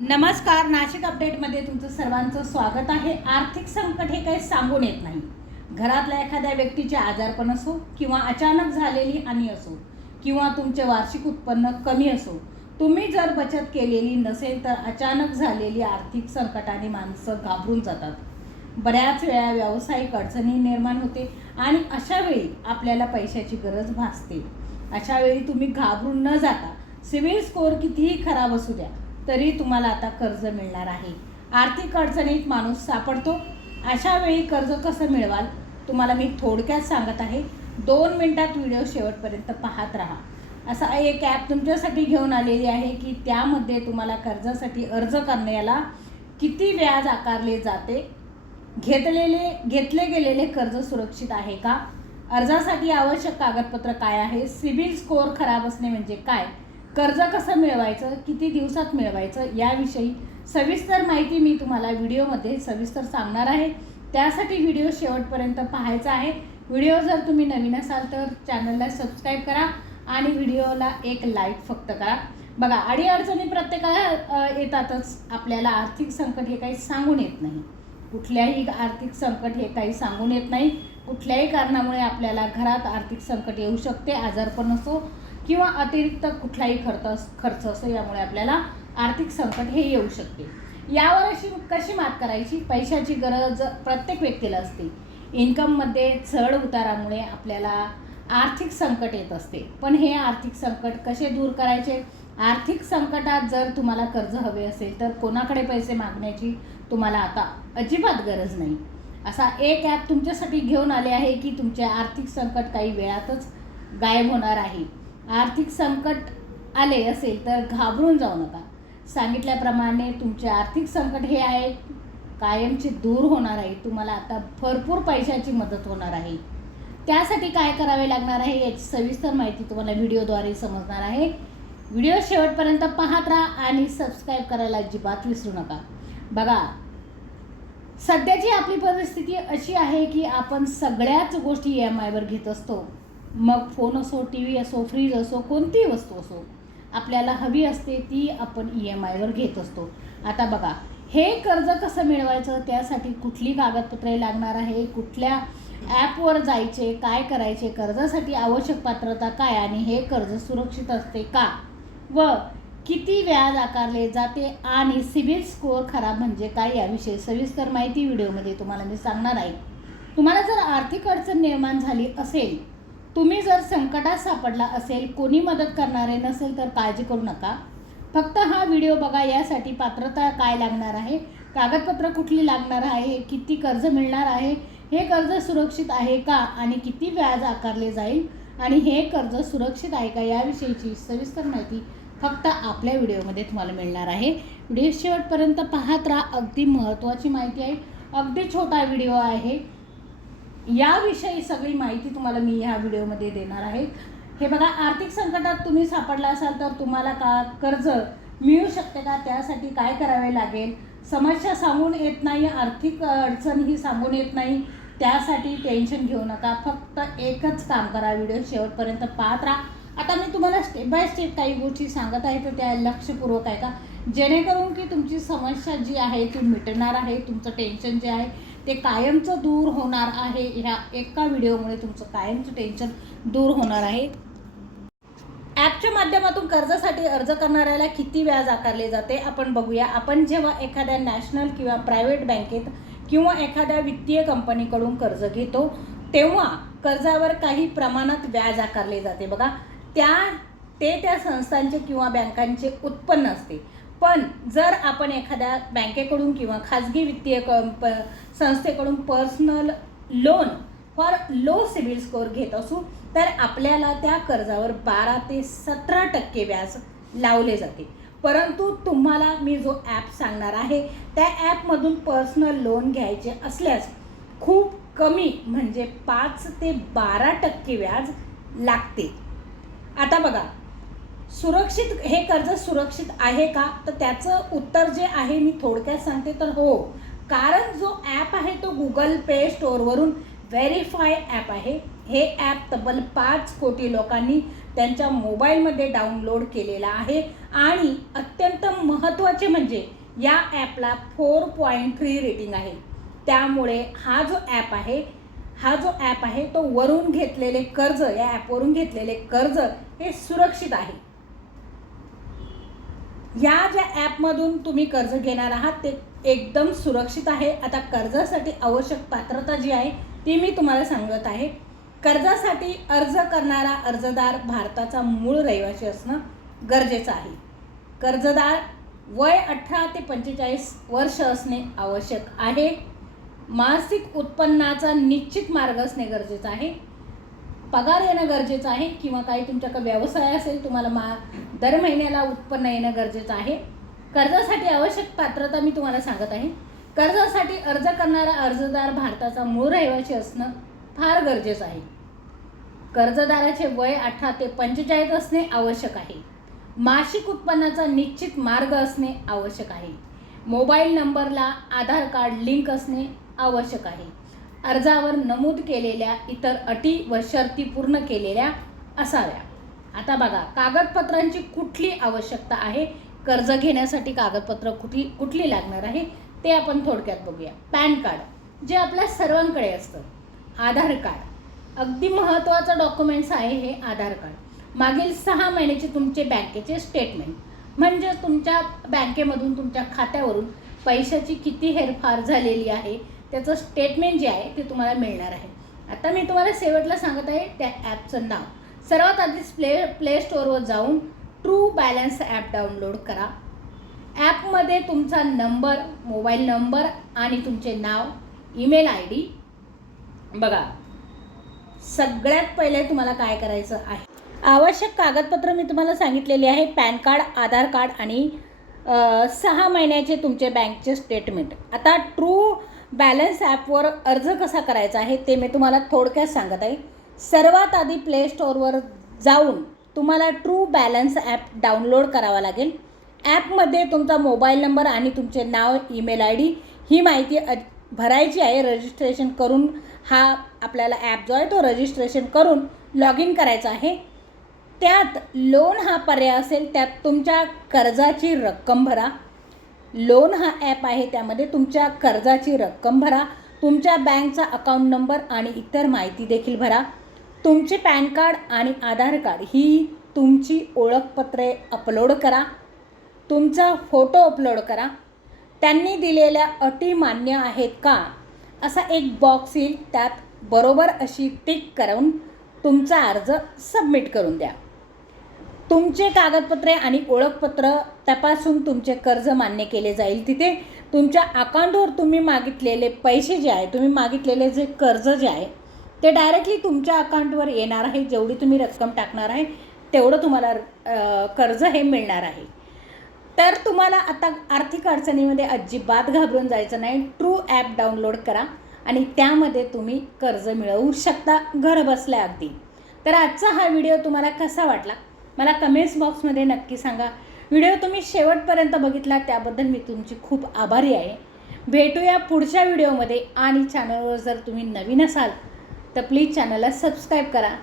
नमस्कार नाशिक अपडेटमध्ये तुमचं सर्वांचं स्वागत आहे. आर्थिक संकट हे काही सांगून येत नाही. घरातल्या एखाद्या व्यक्तीचे आजारपण असो किंवा अचानक झालेली हानी असो किंवा तुमचे वार्षिक उत्पन्न कमी असो तुम्ही जर बचत केलेली नसेल तर अचानक झालेली आर्थिक संकटाने माणसं घाबरून जातात. बऱ्याच वेळा व्यावसायिक अडचणी निर्माण होते आणि अशा वेळी आपल्याला पैशाची गरज भासते. अशा वेळी तुम्ही घाबरून न जाता सिबिल स्कोअर कितीही खराब असू द्या तरी तुम्हाला आता कर्ज मिळणार आहे. आर्थिक अडचणीत माणूस सापडतो. अशा वेळी कर्ज कसं मिळवाल? तुम्हाला मी थोडक्यात सांगत आहे. दोन मिनटात व्हिडिओ शेवटपर्यंत पाहत राहा. असा एक ॲप तुमच्यासाठी घेऊन आलेली आहे की त्यामध्ये तुम्हाला कर्जासाठी अर्ज करण्याला किती व्याज आकारले जाते? घेतलेले घेतले गेलेले कर्ज सुरक्षित आहे का? अर्जासाठी आवश्यक कागदपत्र काय आहे? सिबिल स्कोअर खराब असणे म्हणजे काय? कर्ज कसं मिळवायचं किती दिवसात मिळवायचं याविषयी सविस्तर माहिती मी तुम्हाला व्हिडिओमध्ये सविस्तर सांगणार आहे. त्यासाठी व्हिडिओ शेवटपर्यंत पाहायचा आहे. व्हिडिओ जर तुम्ही नवीन असाल तर चॅनलला सबस्क्राईब करा आणि व्हिडिओला एक लाईक फक्त करा. बघा अडीअडचणी प्रत्येकाला येतातच. आपल्याला आर्थिक संकट हे काही सांगून येत नाही. कुठल्याही आर्थिक संकट हे काही सांगून येत नाही. कुठल्याही कारणामुळे आपल्याला घरात आर्थिक संकट येऊ शकते आजारपण असो किंवा अतिरिक्त कुठलाही खर्च खर्च असो यामुळे आपल्याला आर्थिक संकट हे येऊ शकते. यावर अशी कशी मात करायची? पैशाची गरज प्रत्येक व्यक्तीला असते. इन्कममध्ये चढ उतारामुळे आपल्याला आर्थिक संकट येत असते. पण हे आर्थिक संकट कसे दूर करायचे? आर्थिक संकटात जर तुम्हाला कर्ज हवे असेल तर कोणाकडे पैसे मागण्याची तुम्हाला आता अजिबात गरज नाही. असा एक ॲप तुमच्यासाठी घेऊन आले आहे की तुमचे आर्थिक संकट काही वेळातच गायब होणार आहे. आर्थिक संकट आले असेल तर घाबरून जाऊ नका. सांगितल्याप्रमाणे तुमचे आर्थिक संकट हे आहे. कायमचे दूर होणार आहे. तुम्हाला आता भरपूर पैशाची मदत होणार आहे. त्यासाठी काय करावे लागणार आहे याची सविस्तर माहिती तुम्हाला व्हिडिओद्वारे समजणार आहे. व्हिडिओ शेवटपर्यंत पाहत राहा आणि सबस्क्राईब करायला अजिबात विसरू नका. बघा सध्याची आपली परिस्थिती अशी आहे की आपण सगळ्याच गोष्टी ई एम आयवर घेत असतो. मग फोन असो टी व्ही असो फ्रीज असो कोणतीही वस्तू असो आपल्याला हवी असते ती आपण ई एम आयवर घेत असतो. आता बघा हे कर्ज कसं मिळवायचं? त्यासाठी कुठली कागदपत्रे लागणार आहे? कुठल्या ॲपवर जायचे? काय करायचे? कर्जासाठी आवश्यक पात्रता काय? आणि हे कर्ज सुरक्षित असते का? व किती व्याज आकारले जाते? आणि सिबिल स्कोअर खराब म्हणजे काय? याविषयी सविस्तर माहिती व्हिडिओमध्ये तुम्हाला मी सांगणार आहे. तुम्हाला जर आर्थिक अडचण निर्माण झाली असेल तुम्ही जर संकटात सापडला असेल कोणी मदत करणारे नसेल तर काळजी करू नका. फक्त हा व्हिडिओ बघा यासाठी पात्रता काय लागणार आहे? कागदपत्र कुठली लागणार आहे? किती कर्ज मिळणार आहे? हे कर्ज सुरक्षित आहे का? आणि किती व्याज आकारले जाईल? आणि हे कर्ज सुरक्षित आहे का? याविषयीची सविस्तर माहिती फक्त आपल्या व्हिडिओमध्ये तुम्हाला मिळणार आहे. व्हिडिओ शेवटपर्यंत पाहत राहा. अगदी महत्त्वाची माहिती आहे. अगदी छोटा व्हिडिओ आहे. याविषयी सगळी माहिती तुम्हाला मी ह्या व्हिडिओमध्ये देणार आहे. हे बघा आर्थिक संकटात तुम्ही सापडला असाल तर तुम्हाला का कर्ज मिळू शकते का? त्यासाठी काय करावे लागेल? समस्या सांगून येत नाही आर्थिक अडचण ही सांगून येत नाही. त्यासाठी टेन्शन घेऊ नका. फक्त एकच काम करा व्हिडिओ शेवटपर्यंत पाहत राहा. आता मी तुम्हाला स्टेप बाय स्टेप काही गोष्टी सांगत आहे तर त्या लक्षपूर्वक आहे का जेणेकरून की तुमची समस्या जी आहे ती मिटणार आहे तुमचं टेन्शन जे आहे ते कायमचं दूर होणार आहे ह्या एका व्हिडिओमुळे तुमचं कायमचं टेन्शन दूर होणार आहे. ॲपच्या माध्यमातून कर्जासाठी अर्ज करणाऱ्याला किती व्याज आकारले जाते आपण बघूया. आपण जेव्हा एखाद्या नॅशनल किंवा प्रायव्हेट बँकेत किंवा एखाद्या वित्तीय कंपनीकडून कर्ज घेतो तेव्हा कर्जावर काही प्रमाणात व्याज आकारले जाते. बघा त्या ते त्या संस्थांचे किंवा बँकांचे उत्पन्न असते. पण जर आपण एखाद्या बँकेकडून किंवा खाजगी वित्तीय कंप संस्थेकडून personal loan for low CIBIL score घेत असू तर आपल्याला त्या कर्जावर बारा ते सतरा टक्के व्याज लावले जाते. परंतु तुम्हाला मी जो ॲप सांगणार आहे त्या ॲपमधून पर्सनल लोन घ्यायचे असल्यास खूप कमी म्हणजे पाच ते बारा टक्के व्याज लागते. आता बघा सुरक्षित हे कर्ज सुरक्षित आहे का? तर त्याचं उत्तर जे आहे मी थोडक्यात सांगते तर हो. कारण जो ॲप आहे तो गुगल पे स्टोअरवरून व्हेरीफाय ॲप आहे. हे ॲप तब्बल पाच कोटी लोकांनी त्यांच्या मोबाईलमध्ये डाउनलोड केलेला आहे. आणि अत्यंत महत्त्वाचे म्हणजे या ॲपला फोर पॉईंट थ्री रेटिंग आहे. त्यामुळे हा जो ॲप आहे हा जो ॲप आहे तो वरून घेतलेले कर्ज या ॲपवरून घेतलेले कर्ज हे सुरक्षित आहे. या ज्या ॲपमधून तुम्ही कर्ज घेणार आहात ते एकदम सुरक्षित आहे. आता कर्जासाठी आवश्यक पात्रता जी आहे ती मी तुम्हाला सांगत आहे. कर्जासाठी अर्ज करणारा अर्जदार भारताचा मूळ रहिवासी असणं गरजेचं आहे. कर्जदार वय अठरा ते पंचेचाळीस वर्ष असणे आवश्यक आहे. मासिक उत्पन्नाचा निश्चित मार्ग असणे गरजेचं आहे. पगार येणं गरजेचं आहे किंवा काही तुमच्याकडे व्यवसाय असेल तुम्हाला मा दर महिन्याला उत्पन्न येणं गरजेचं आहे. कर्जासाठी आवश्यक पात्रता मी तुम्हाला सांगत आहे. कर्जासाठी अर्ज करणारा अर्जदार भारताचा मूळ रहिवासी असणं फार गरजेचं आहे. कर्जदाराचे वय अठरा ते पंचेचाळीस असणे आवश्यक आहे. मासिक उत्पन्नाचा निश्चित मार्ग असणे आवश्यक आहे. मोबाईल नंबरला आधार कार्ड लिंक असणे आवश्यक आहे. अर्जावर नमूद केलेल्या इतर अटी व शर्ती पूर्ण केलेल्या असाव्या. आता बघा कागदपत्रांची कुठली आवश्यकता आहे? कर्ज घेण्यासाठी कागदपत्र कुठली कुठली लागणार आहे? ते आपण थोडक्यात बघूया. पॅन कार्ड जे आपल्या सर्वांकडे असतं. आधार कार्ड अगदी महत्त्वाचं डॉक्युमेंट्स आहे हे आधार कार्ड. मागील सहा महिन्याचे तुमचे बँकेचे स्टेटमेंट म्हणजे तुमच्या बँकेमधून तुमच्या खात्यावरून पैशाची किती हेरफार झालेली आहे? त्याचं स्टेटमेंट जे आहे ते तुम्हाला मिळणार आहे. आता मी तुम्हाला शेवटला सांगत आहे त्या ॲपचं नाव. सर्वात आधीच प्ले प्ले स्टोअरवर जाऊन ट्रू बॅलन्स ॲप डाउनलोड करा. ॲपमध्ये तुमचा नंबर मोबाईल नंबर आणि तुमचे नाव ईमेल आय डी बघा. सगळ्यात पहिले तुम्हाला काय करायचं आहे? आवश्यक कागदपत्र मी तुम्हाला सांगितलेली आहे पॅन कार्ड आधार कार्ड आणि सहा महिन्याचे तुमचे बँकचे स्टेटमेंट. आता ट्रू बॅलन्स ॲपवर अर्ज कसा करायचा आहे ते मी तुम्हाला थोडक्यात सांगत आहे. सर्वात आधी प्ले स्टोअरवर जाऊन तुम्हाला ट्रू बॅलन्स ॲप डाउनलोड करावा लागेल. ॲपमध्ये तुमचा मोबाईल नंबर आणि तुमचे नाव ईमेल आय डी ही माहिती अ भरायची आहे. रजिस्ट्रेशन करून हा आपल्याला ॲप जो आहे तो रजिस्ट्रेशन करून लॉग इन करायचा आहे. त्यात लोन हा पर्याय असेल त्यात तुमच्या कर्जाची रक्कम भरा. लोन हा ॲप आहे त्यामध्ये तुमच्या कर्जाची रक्कम भरा तुमच्या बँकचा अकाउंट नंबर आणि इतर माहिती देखील भरा. तुमचे पॅन कार्ड आणि आधार कार्ड ही तुमची ओळखपत्रे अपलोड करा. तुमचा फोटो अपलोड करा. त्यांनी दिलेल्या अटी मान्य आहेत का? असा एक बॉक्स येईल त्यात बरोबर अशी टिक करून तुमचा अर्ज सबमिट करून द्या. तुमचे कागदपत्रे आणि ओळखपत्र तपासून तुमचे कर्ज मान्य केले जाईल तिथे. तुमच्या अकाउंटवर तुम्ही मागितलेले पैसे जे आहे तुम्ही मागितलेले जे कर्ज जे आहे ते डायरेक्टली तुमच्या अकाउंटवर येणार आहे. जेवढी तुम्ही रक्कम टाकणार आहे तेवढं तुम्हाला कर्ज हे मिळणार आहे. तर तुम्हाला आता आर्थिक अडचणीमध्ये अजिबात घाबरून जायचं नाही. ट्रू ॲप डाउनलोड करा आणि त्यामध्ये तुम्ही कर्ज मिळवू शकता घर बसल्या अगदी. तर आजचा हा व्हिडिओ तुम्हाला कसा वाटला? मला कमेंट्स बॉक्समध्ये नक्की सांगा. व्हिडिओ तुम्ही शेवटपर्यंत बघितला त्याबद्दल मी तुमची खूप आभारी आहे. भेटूया पुढच्या व्हिडिओमध्ये आणि चॅनलवर जर तुम्ही नवीन असाल तर प्लीज चॅनलला सबस्क्राईब करा.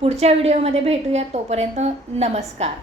पुढच्या व्हिडिओमध्ये भेटूया तोपर्यंत नमस्कार.